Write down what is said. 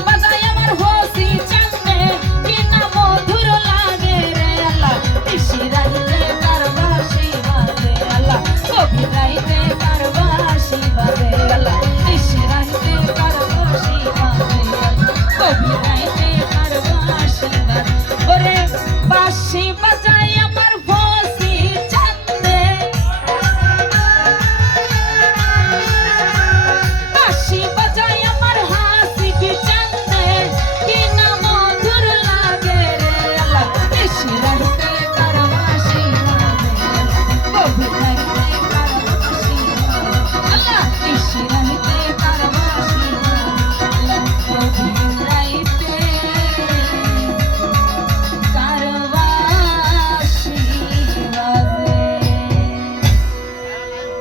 tu